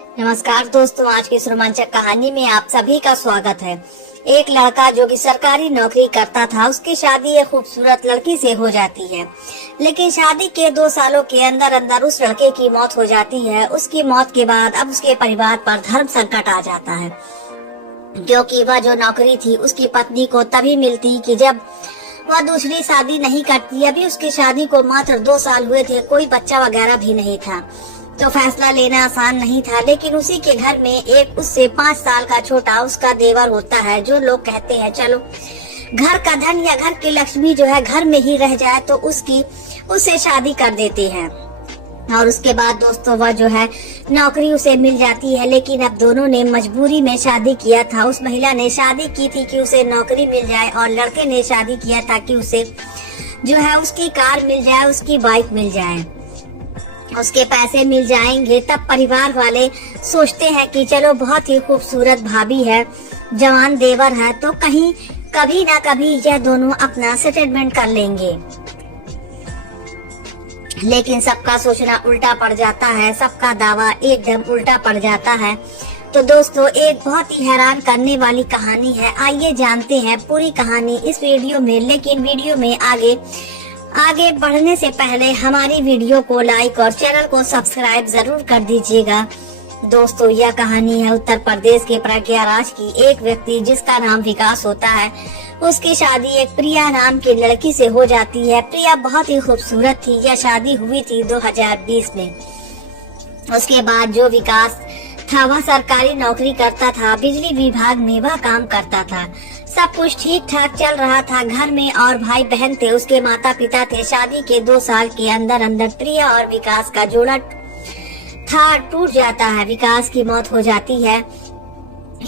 नमस्कार दोस्तों, आज की इस रोमांचक कहानी में आप सभी का स्वागत है। एक लड़का जो कि सरकारी नौकरी करता था, उसकी शादी एक खूबसूरत लड़की से हो जाती है। लेकिन शादी के 2 सालों के अंदर अंदर उस लड़के की मौत हो जाती है। उसकी मौत के बाद अब उसके परिवार पर धर्म संकट आ जाता है, क्योंकि वह जो नौकरी थी उसकी पत्नी को तभी मिलती कि जब वह दूसरी शादी नहीं करती। अभी उसकी शादी को मात्र 2 साल हुए थे, कोई बच्चा वगैरह भी नहीं था, तो फैसला लेना आसान नहीं था। लेकिन उसी के घर में एक उससे 5 साल का छोटा उसका देवर होता है, जो लोग कहते हैं चलो घर का धन या घर की लक्ष्मी जो है घर में ही रह जाए, तो उससे शादी कर देते हैं। और उसके बाद दोस्तों वह जो है नौकरी उसे मिल जाती है। लेकिन अब दोनों ने मजबूरी में शादी किया था। उस महिला ने शादी की थी कि उसे नौकरी मिल जाए, और लड़के ने शादी किया था कि उसे जो है उसकी कार मिल जाए, उसकी बाइक मिल जाए, उसके पैसे मिल जाएंगे। तब परिवार वाले सोचते हैं कि चलो बहुत ही खूबसूरत भाभी है, जवान देवर है, तो कहीं कभी ना कभी यह दोनों अपना सेटलमेंट कर लेंगे। लेकिन सबका सोचना उल्टा पड़ जाता है, सबका दावा एकदम उल्टा पड़ जाता है। तो दोस्तों एक बहुत ही हैरान करने वाली कहानी है। आइए जानते हैं पूरी कहानी इस वीडियो में। लेकिन वीडियो में आगे बढ़ने से पहले हमारी वीडियो को लाइक और चैनल को सब्सक्राइब जरूर कर दीजिएगा। दोस्तों यह कहानी है उत्तर प्रदेश के प्रयागराज की। एक व्यक्ति जिसका नाम विकास होता है, उसकी शादी एक प्रिया नाम की लड़की से हो जाती है। प्रिया बहुत ही खूबसूरत थी। यह शादी हुई थी 2020 में। उसके बाद जो विकास था वह सरकारी नौकरी करता था, बिजली विभाग में वह काम करता था। सब कुछ ठीक ठाक चल रहा था घर में, और भाई बहन थे, उसके माता पिता थे। शादी के 2 साल के अंदर अंदर प्रिया और विकास का जोड़ा था टूट जाता है। विकास की मौत हो जाती है,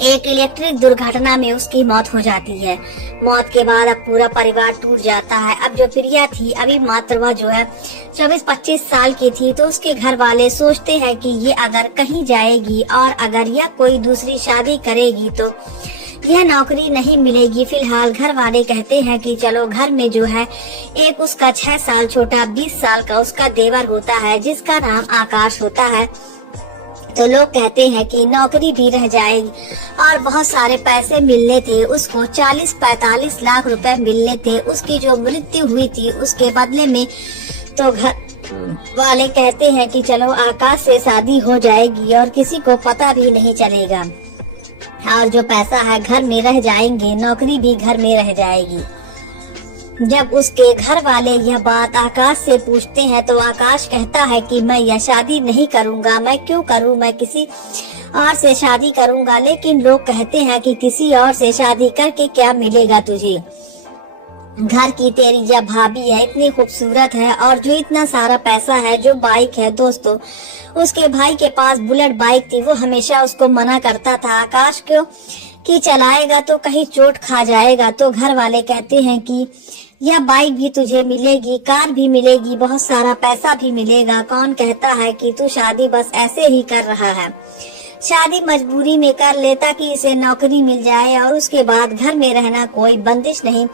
एक इलेक्ट्रिक दुर्घटना में उसकी मौत हो जाती है। मौत के बाद अब पूरा परिवार टूट जाता है। अब जो प्रिया थी अभी मात्र वह जो है 24-25 साल की थी, तो उसके घर वाले सोचते हैं कि ये अगर कहीं जाएगी और अगर यह कोई दूसरी शादी करेगी तो यह नौकरी नहीं मिलेगी। फिलहाल घर वाले कहते हैं कि चलो घर में जो है एक उसका 6 साल छोटा 20 साल का उसका देवर होता है, जिसका नाम आकाश होता है। तो लोग कहते हैं कि नौकरी भी रह जाएगी और बहुत सारे पैसे मिलने थे उसको। 40-45 लाख रुपए मिलने थे। उसकी जो मृत्यु हुई थी उसके बदले में तो घर वाले कहते हैं कि चलो आकाश से शादी हो जाएगी और किसी को पता भी नहीं चलेगा, और जो पैसा है घर में रह जाएंगे, नौकरी भी घर में रह जाएगी। जब उसके घर वाले यह बात आकाश से पूछते हैं तो आकाश कहता है कि मैं यह शादी नहीं करूंगा। मैं क्यों करूं, मैं किसी और से शादी करूंगा। लेकिन लोग कहते हैं कि किसी और से शादी करके क्या मिलेगा तुझे, घर की तेरी यह भाभी है, इतनी खूबसूरत है, और जो इतना सारा पैसा है, जो बाइक है। दोस्तों उसके भाई के पास बुलेट बाइक थी, वो हमेशा उसको मना करता था आकाश को कि चलाएगा तो कहीं चोट खा जाएगा। तो घर वाले कहते हैं कि यह बाइक भी तुझे मिलेगी, कार भी मिलेगी, बहुत सारा पैसा भी मिलेगा। कौन कहता है कि तू शादी बस ऐसे ही कर रहा है। शादी मजबूरी में कर लेता कि इसे नौकरी मिल जाए, और उसके बाद घर में रहना, कोई बंदिश नहीं,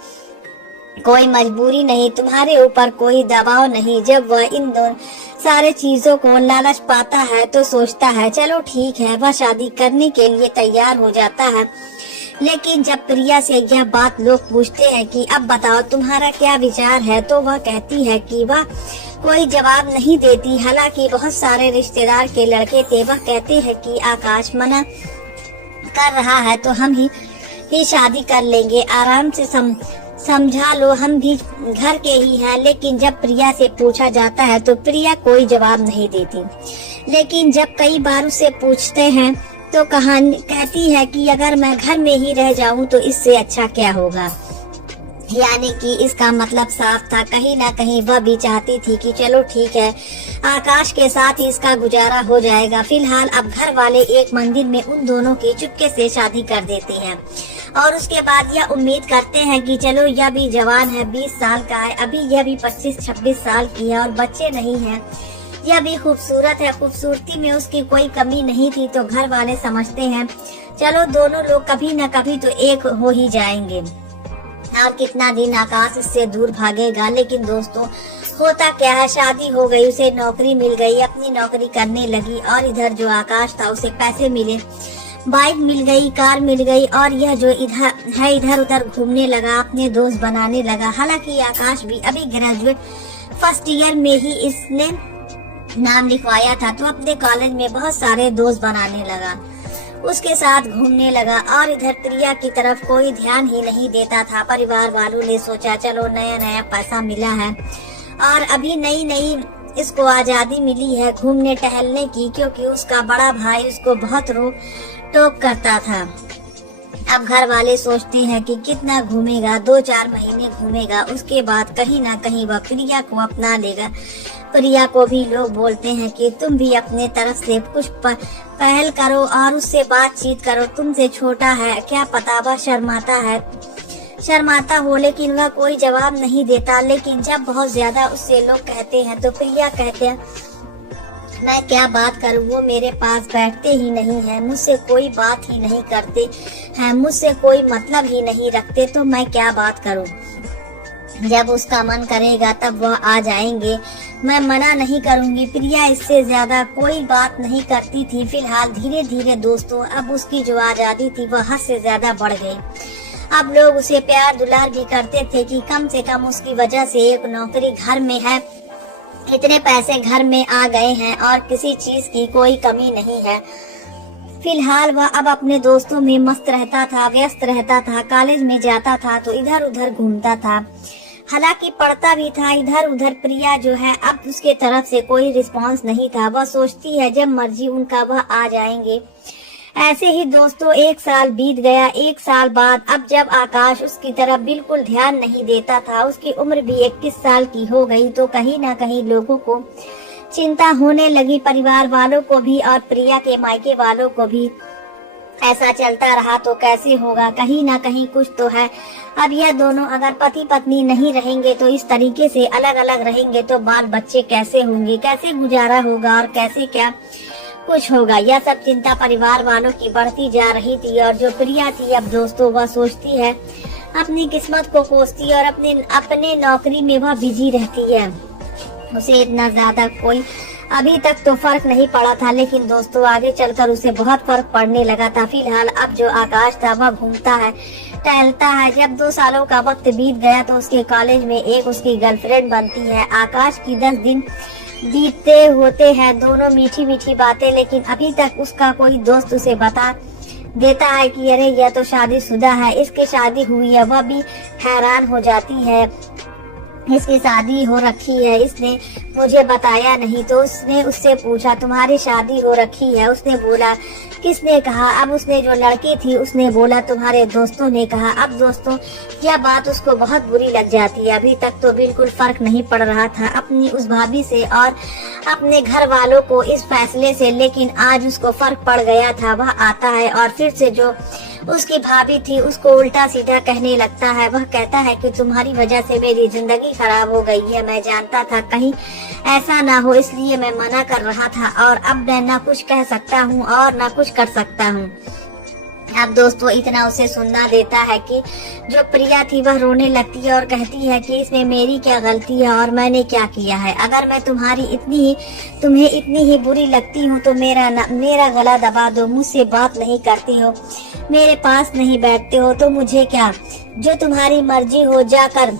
कोई मजबूरी नहीं, तुम्हारे ऊपर कोई दबाव नहीं। जब वह इन दोनों सारे चीजों को लालच पाता है तो सोचता है चलो ठीक है, वह शादी करने के लिए तैयार हो जाता है। लेकिन जब प्रिया से यह बात लोग पूछते हैं कि अब बताओ तुम्हारा क्या विचार है, तो वह कहती है कि वह कोई जवाब नहीं देती। हालांकि बहुत सारे रिश्तेदार के लड़के थे, वह कहते हैं कि आकाश मना कर रहा है तो हम ही शादी कर लेंगे, आराम से समझा लो, हम भी घर के ही हैं। लेकिन जब प्रिया से पूछा जाता है तो प्रिया कोई जवाब नहीं देती। लेकिन जब कई बार उसे पूछते हैं तो कहती है कि अगर मैं घर में ही रह जाऊं तो इससे अच्छा क्या होगा। यानी कि इसका मतलब साफ था, कहीं ना कहीं वह भी चाहती थी कि चलो ठीक है, आकाश के साथ ही इसका गुजारा हो जाएगा। फिलहाल अब घर वाले एक मंदिर में उन दोनों की चुपके से शादी कर देते हैं, और उसके बाद यह उम्मीद करते हैं कि चलो यह भी जवान है, 20 साल का है, अभी यह भी 25-26 साल की है और बच्चे नहीं हैं। यह भी खूबसूरत है, खूबसूरती में उसकी कोई कमी नहीं थी। तो घर वाले समझते हैं चलो दोनों लोग कभी न कभी तो एक हो ही जाएंगे, और कितना दिन आकाश इससे दूर भागेगा। लेकिन दोस्तों होता क्या है, शादी हो गई, उसे नौकरी मिल गई, अपनी नौकरी करने लगी और इधर जो आकाश था उसे पैसे मिले, बाइक मिल गई, कार मिल गई और यह जो इधर उधर घूमने लगा, अपने दोस्त बनाने लगा। हालांकि आकाश भी अभी ग्रेजुएट फर्स्ट ईयर में ही इसने नाम लिखवाया था, तो अपने कॉलेज में बहुत सारे दोस्त बनाने लगा, उसके साथ घूमने लगा और इधर प्रिया की तरफ कोई ध्यान ही नहीं देता था। परिवार वालों ने सोचा चलो नया नया पैसा मिला है और अभी नई नई इसको आजादी मिली है घूमने टहलने की, क्योंकि उसका बड़ा भाई उसको बहुत रोक टोक करता था। अब घर वाले सोचते हैं कि कितना घूमेगा, 2-4 महीने घूमेगा, उसके बाद कहीं ना कहीं वह प्रिया को अपना लेगा। प्रिया को भी लोग बोलते हैं कि तुम भी अपने तरफ से कुछ पहल करो और उससे बातचीत करो, तुमसे छोटा है, क्या पता वह शर्माता हो, लेकिन वह कोई जवाब नहीं देता। लेकिन जब बहुत ज्यादा उससे लोग कहते हैं तो प्रिया कहते हैं मैं क्या बात करूं, वो मेरे पास बैठते ही नहीं है, मुझसे कोई बात ही नहीं करते हैं, मुझसे कोई मतलब ही नहीं रखते, तो मैं क्या बात करूं। जब उसका मन करेगा तब वह आ जाएंगे, मैं मना नहीं करूंगी। प्रिया इससे ज्यादा कोई बात नहीं करती थी। फिलहाल धीरे धीरे दोस्तों अब उसकी जो आजादी थी वह हद से ज्यादा बढ़ गई। अब लोग उसे प्यार दुलार भी करते थे कि कम से कम उसकी वजह से एक नौकरी घर में है, इतने पैसे घर में आ गए हैं और किसी चीज की कोई कमी नहीं है। फिलहाल वह अब अपने दोस्तों में मस्त रहता था, व्यस्त रहता था, कॉलेज में जाता था तो इधर उधर घूमता था, हालांकि पढ़ता भी था इधर उधर। प्रिया जो है अब उसके तरफ से कोई रिस्पांस नहीं था, वह सोचती है जब मर्जी उनका वह आ जाएंगे। ऐसे ही दोस्तों 1 साल बीत गया। 1 साल बाद अब जब आकाश उसकी तरफ बिल्कुल ध्यान नहीं देता था, उसकी उम्र भी 21 साल की हो गई, तो कहीं ना कहीं लोगों को चिंता होने लगी, परिवार वालों को भी और प्रिया के मायके वालों को भी। ऐसा चलता रहा तो कैसे होगा, कहीं ना कहीं कुछ तो है। अब यह दोनों अगर पति पत्नी नहीं रहेंगे तो इस तरीके से अलग अलग रहेंगे तो बाल बच्चे कैसे होंगे, कैसे गुजारा होगा और कैसे क्या कुछ होगा। यह सब चिंता परिवार वालों की बढ़ती जा रही थी। और जो प्रिया थी अब दोस्तों वह सोचती है, अपनी किस्मत को कोसती है और अपने नौकरी में वह बिजी रहती है। उसे इतना ज्यादा कोई अभी तक तो फर्क नहीं पड़ा था, लेकिन दोस्तों आगे चलकर उसे बहुत फर्क पड़ने लगा था। फिलहाल अब जो आकाश था वह घूमता है, टहलता है। जब 2 सालों का वक्त बीत गया तो उसके कॉलेज में एक उसकी गर्लफ्रेंड बनती है। आकाश की 10 दिन बीतते होते हैं, दोनों मीठी मीठी बातें, लेकिन अभी तक उसका कोई दोस्त उसे बता देता है कि अरे यह तो शादीशुदा है, इसकी शादी हुई है। वह भी हैरान हो जाती है, इसकी शादी हो रखी है, इसने मुझे बताया नहीं। तो उसने उससे पूछा तुम्हारी शादी हो रखी है? उसने बोला किसने कहा? अब उसने जो लड़की थी उसने बोला तुम्हारे दोस्तों ने कहा। अब दोस्तों यह बात उसको बहुत बुरी लग जाती है। अभी तक तो बिल्कुल फर्क नहीं पड़ रहा था अपनी उस भाभी से और अपने घर वालों को इस फैसले से, लेकिन आज उसको फर्क पड़ गया था। वह आता है और फिर से जो उसकी भाभी थी उसको उल्टा सीधा कहने लगता है। वह कहता है कि तुम्हारी वजह से मेरी जिंदगी खराब हो गई है, मैं जानता था कहीं ऐसा ना हो, इसलिए मैं मना कर रहा था और अब मैं ना कुछ कह सकता हूँ और ना कुछ कर सकता हूँ। अब दोस्तों इतना उसे सुनना देता है कि जो प्रिया थी वह रोने लगती है और कहती है कि इसमें मेरी क्या गलती है और मैंने क्या किया है। अगर मैं तुम्हें इतनी ही बुरी लगती हूँ तो मेरा गला दबा दो, मुझसे बात नहीं करती हो, मेरे पास नहीं बैठते हो तो मुझे क्या, जो तुम्हारी मर्जी हो जाकर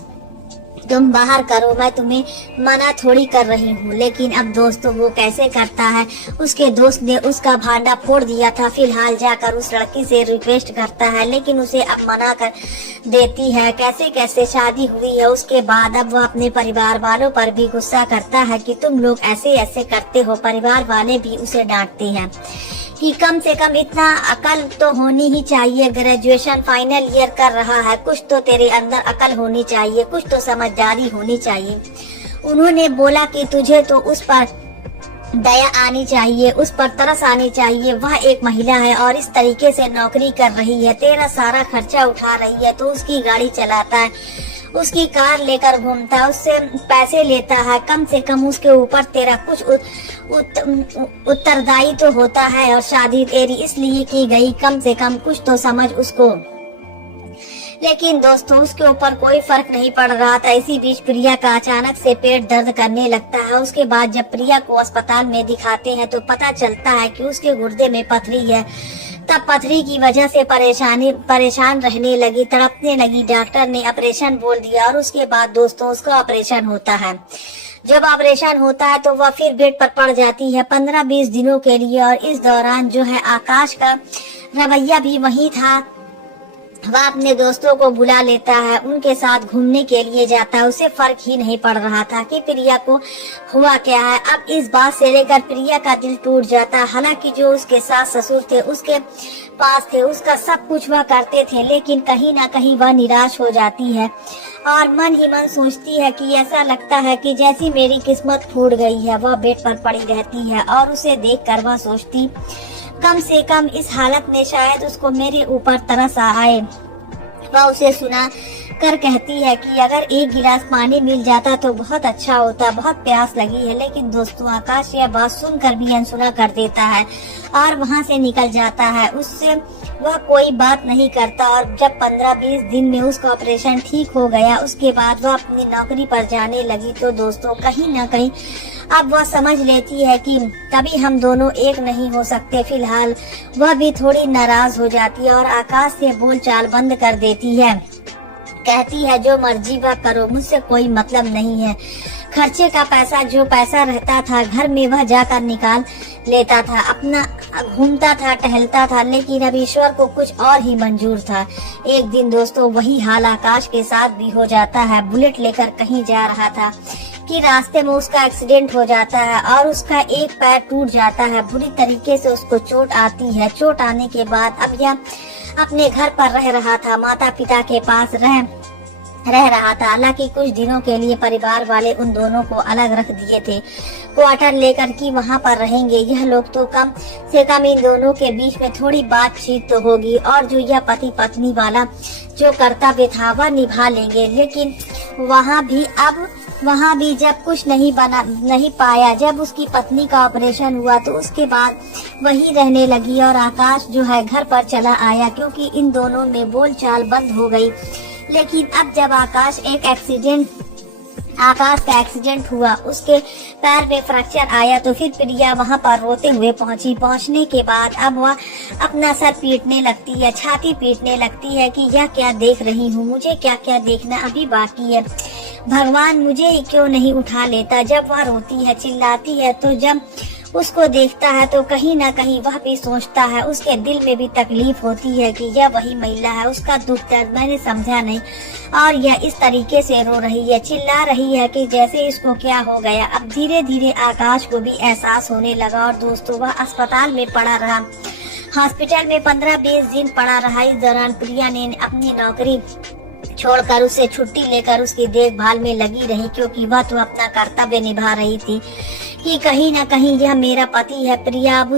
तुम बाहर करो, मैं तुम्हें मना थोड़ी कर रही हूँ। लेकिन अब दोस्तों वो कैसे करता है, उसके दोस्त ने उसका भांडा फोड़ दिया था। फिलहाल जाकर उस लड़की से रिक्वेस्ट करता है, लेकिन उसे अब मना कर देती है। कैसे कैसे शादी हुई है उसके बाद अब वह अपने परिवार वालों पर भी गुस्सा करता है कि तुम लोग ऐसे ऐसे करते हो। परिवार वाले भी उसे डांटते हैं कि कम से कम इतना अकल तो होनी ही चाहिए, ग्रेजुएशन फाइनल ईयर कर रहा है, कुछ तो तेरे अंदर अकल होनी चाहिए, कुछ तो समझदारी होनी चाहिए। उन्होंने बोला कि तुझे तो उस पर दया आनी चाहिए, उस पर तरस आनी चाहिए। वह एक महिला है और इस तरीके से नौकरी कर रही है, तेरा सारा खर्चा उठा रही है, तो उसकी गाड़ी चलाता है, उसकी कार लेकर घूमता है, उससे पैसे लेता है, कम से कम उसके ऊपर तेरा कुछ उत्तरदायी तो होता है। और शादी तेरी इसलिए की गई, कम से कम कुछ तो समझ उसको। लेकिन दोस्तों उसके ऊपर कोई फर्क नहीं पड़ रहा था। इसी बीच प्रिया का अचानक से पेट दर्द करने लगता है। उसके बाद जब प्रिया को अस्पताल में दिखाते हैं तो पता चलता है कि उसके गुर्दे में पथरी है। तब पथरी की वजह से परेशान रहने लगी, तड़पने लगी। डॉक्टर ने ऑपरेशन बोल दिया और उसके बाद दोस्तों उसका ऑपरेशन होता है। जब ऑपरेशन होता है तो वह फिर बेड पर पड़ जाती है 15-20 दिनों के लिए। और इस दौरान जो है आकाश का रवैया भी वही था। वह अपने दोस्तों को बुला लेता है, उनके साथ घूमने के लिए जाता है। उसे फर्क ही नहीं पड़ रहा था कि प्रिया को हुआ क्या है। अब इस बात से लेकर प्रिया का दिल टूट जाता है। हालांकि जो उसके सास ससुर थे उसके पास थे, उसका सब कुछ वह करते थे, लेकिन कहीं ना कहीं वह निराश हो जाती है और मन ही मन सोचती है कि ऐसा लगता है कि जैसी मेरी किस्मत फूट गई है। वह बेड पर पड़ी रहती है और उसे देखकर वह सोचती कम से कम इस हालत में शायद उसको मेरे ऊपर तरस आए। वह उसे सुना कर कहती है कि अगर एक गिलास पानी मिल जाता तो बहुत अच्छा होता, बहुत प्यास लगी है। लेकिन दोस्तों आकाश यह बात सुनकर भी अनसुना कर देता है और वहां से निकल जाता है। उससे वह कोई बात नहीं करता। और जब 15-20 दिन में उसका ऑपरेशन ठीक हो गया, उसके बाद वह अपनी नौकरी पर जाने लगी, तो दोस्तों कहीं ना कहीं अब वह समझ लेती है कि कभी हम दोनों एक नहीं हो सकते। फिलहाल वह भी थोड़ी नाराज हो जाती है और आकाश से बोलचाल बंद कर देती है। कहती है जो मर्जी वह करो, मुझसे कोई मतलब नहीं है। खर्चे का पैसा जो पैसा रहता था घर में वह जाकर निकाल लेता था, अपना घूमता था, टहलता था। लेकिन अब ईश्वर को कुछ और ही मंजूर था। एक दिन दोस्तों वही हाल आकाश के साथ भी हो जाता है। बुलेट लेकर कहीं जा रहा था कि रास्ते में उसका एक्सीडेंट हो जाता है और उसका एक पैर टूट जाता है। बुरी तरीके से उसको चोट आती है। चोट आने के बाद अब यह अपने घर पर रह रहा था, माता पिता के पास रह रहा था। हालांकि कुछ दिनों के लिए परिवार वाले उन दोनों को अलग रख दिए थे, क्वार्टर लेकर कि वहां पर रहेंगे यह लोग, तो कम से कम इन दोनों के बीच में थोड़ी बातचीत तो होगी और जो यह पति पत्नी वाला जो कर्तव्य था वह निभा लेंगे। लेकिन वहाँ भी जब कुछ नहीं पाया, जब उसकी पत्नी का ऑपरेशन हुआ तो उसके बाद वही रहने लगी और आकाश जो है घर पर चला आया, क्योंकि इन दोनों में बोलचाल बंद हो गई। लेकिन अब जब आकाश का एक्सीडेंट हुआ, उसके पैर में फ्रैक्चर आया, तो फिर प्रिया वहां पर रोते हुए पहुंची। पहुंचने के बाद अब वह अपना सर पीटने लगती है, छाती पीटने लगती है कि यह क्या देख रही हूँ, मुझे क्या क्या देखना अभी बाकी है, भगवान मुझे क्यों नहीं उठा लेता। जब वह रोती है, चिल्लाती है, तो जब उसको देखता है तो कहीं ना कहीं वह भी सोचता है, उसके दिल में भी तकलीफ होती है कि यह वही महिला है, उसका दुख दर्द मैंने समझा नहीं और यह इस तरीके से रो रही है, चिल्ला रही है कि जैसे इसको क्या हो गया। अब धीरे धीरे आकाश को भी एहसास होने लगा और दोस्तों वह अस्पताल में पड़ा रहा। हॉस्पिटल में 15-20 दिन पड़ा रहा। इस दौरान प्रिया ने अपनी नौकरी छोड़कर उसे छुट्टी लेकर उसकी देखभाल में लगी रही, क्योंकि वह तो अपना कर्तव्य निभा रही थी कि कहीं ना कहीं यह मेरा पति है। प्रिया अब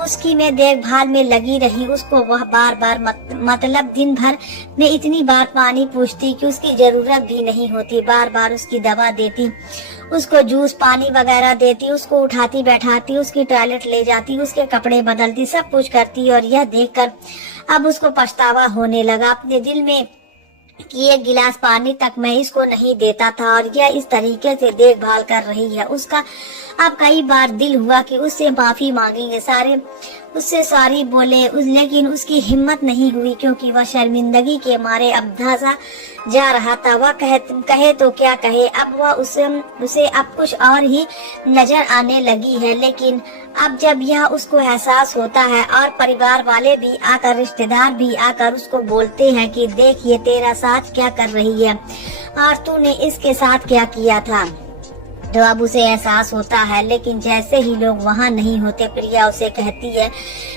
उसकी मैं देखभाल में लगी रही। उसको वह बार बार मतलब दिन भर में इतनी बार पानी पूछती कि उसकी जरूरत भी नहीं होती। बार बार उसकी दवा देती, उसको जूस पानी वगैरह देती, उसको उठाती बैठाती, उसकी टॉयलेट ले जाती, उसके कपड़े बदलती, सब कुछ करती। और यह देखकर अब उसको पछतावा होने लगा अपने दिल में कि एक गिलास पानी तक मैं इसको नहीं देता था और यह इस तरीके से देखभाल कर रही है। उसका अब कई बार दिल हुआ कि उससे माफी मांगेंगे, उससे सॉरी बोले, लेकिन उसकी हिम्मत नहीं हुई, क्योंकि वह शर्मिंदगी के मारे अब धंसा जा रहा था। वह कहे तो क्या कहे, अब वह उसे अब कुछ और ही नजर आने लगी है। लेकिन अब जब यह उसको एहसास होता है और परिवार वाले भी आकर, रिश्तेदार भी आकर उसको बोलते हैं कि देख ये तेरा साथ क्या कर रही है और तूने इसके साथ क्या किया था, तो अब उसे एहसास होता है। लेकिन जैसे ही लोग वहाँ नहीं होते, प्रिया उसे कहती है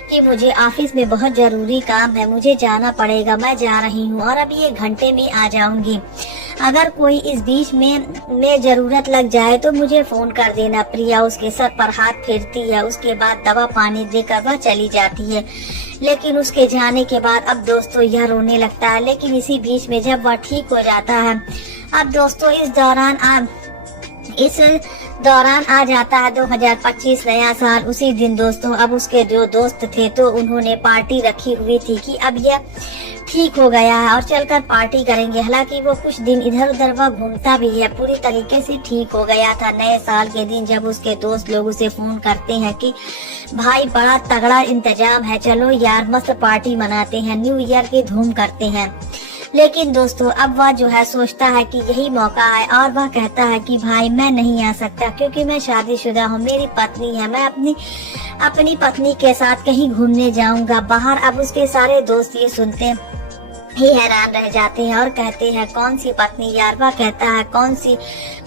कि मुझे ऑफिस में बहुत जरूरी काम है, मुझे जाना पड़ेगा, मैं जा रही हूँ और अभी 1 घंटे में आ जाऊंगी। अगर कोई इस बीच में जरूरत लग जाए तो मुझे फोन कर देना। प्रिया उसके सर पर हाथ फेरती है, उसके बाद दवा पानी देकर वह चली जाती है। लेकिन उसके जाने के बाद अब दोस्तों यह रोने लगता है। लेकिन इसी बीच में जब वह ठीक हो जाता है, अब दोस्तों इस दौरान इस दौरान आ जाता है 2025 नया साल। उसी दिन दोस्तों अब उसके जो दोस्त थे तो उन्होंने पार्टी रखी हुई थी कि अब यह ठीक हो गया है और चलकर पार्टी करेंगे। हालांकि वो कुछ दिन इधर उधर वह घूमता भी है, पूरी तरीके से ठीक हो गया था। नए साल के दिन जब उसके दोस्त लोग उसे फोन करते हैं कि भाई बड़ा तगड़ा इंतजाम है, चलो यार मस्त पार्टी मनाते हैं, न्यू ईयर की धूम करते हैं। लेकिन दोस्तों अब वह जो है सोचता है कि यही मौका है और वह कहता है कि भाई मैं नहीं आ सकता क्योंकि मैं शादीशुदा हूँ, मेरी पत्नी है, मैं अपनी पत्नी के साथ कहीं घूमने जाऊंगा बाहर। अब उसके सारे दोस्त ये सुनते ही हैरान रह जाते हैं और कहते हैं कौन सी पत्नी यार? वह कहता है कौन सी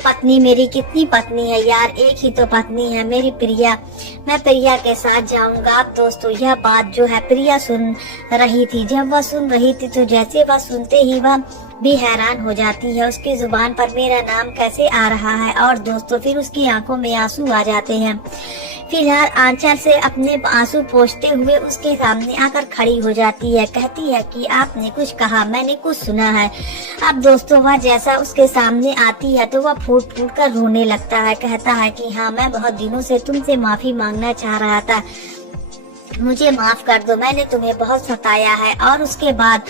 पत्नी, मेरी कितनी पत्नी है यार, एक ही तो पत्नी है मेरी प्रिया, मैं प्रिया के साथ जाऊंगा। अब दोस्तों यह बात जो है प्रिया सुन रही थी। जब वह सुन रही थी तो जैसे वह सुनते ही वह भी हैरान हो जाती है, उसकी जुबान पर मेरा नाम कैसे आ रहा है। और दोस्तों फिर उसकी आंखों में आंसू आ जाते हैं। फिलहाल आंचल से अपने आंसू पोंछते हुए उसके सामने आकर खड़ी हो जाती है, कहती है कि आपने कुछ कहा, मैंने कुछ सुना है। अब दोस्तों वह जैसा उसके सामने आती है तो वह फूट फूट कर रोने लगता है, कहता है कि हाँ मैं बहुत दिनों से तुमसे माफी मांगना चाह रहा था, मुझे माफ कर दो, मैंने तुम्हें बहुत सताया है। और उसके बाद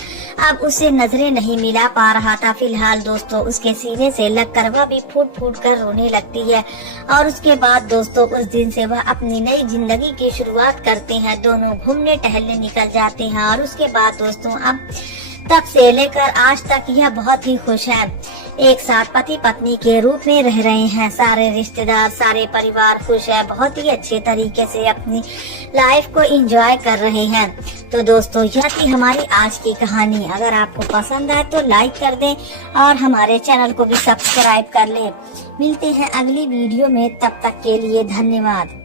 अब उसे नजरें नहीं मिला पा रहा था। फिलहाल दोस्तों उसके सीने से लगकर वह भी फूट फूट कर रोने लगती है। और उसके बाद दोस्तों उस दिन से वह अपनी नई जिंदगी की शुरुआत करते हैं, दोनों घूमने टहलने निकल जाते हैं। और उसके बाद दोस्तों अब तब से लेकर आज तक यह बहुत ही खुश है, एक साथ पति पत्नी के रूप में रह रहे हैं। सारे रिश्तेदार सारे परिवार खुश है, बहुत ही अच्छे तरीके से अपनी लाइफ को एंजॉय कर रहे हैं। तो दोस्तों यह थी हमारी आज की कहानी। अगर आपको पसंद आए तो लाइक कर दें और हमारे चैनल को भी सब्सक्राइब कर लें। मिलते हैं अगली वीडियो में, तब तक के लिए धन्यवाद।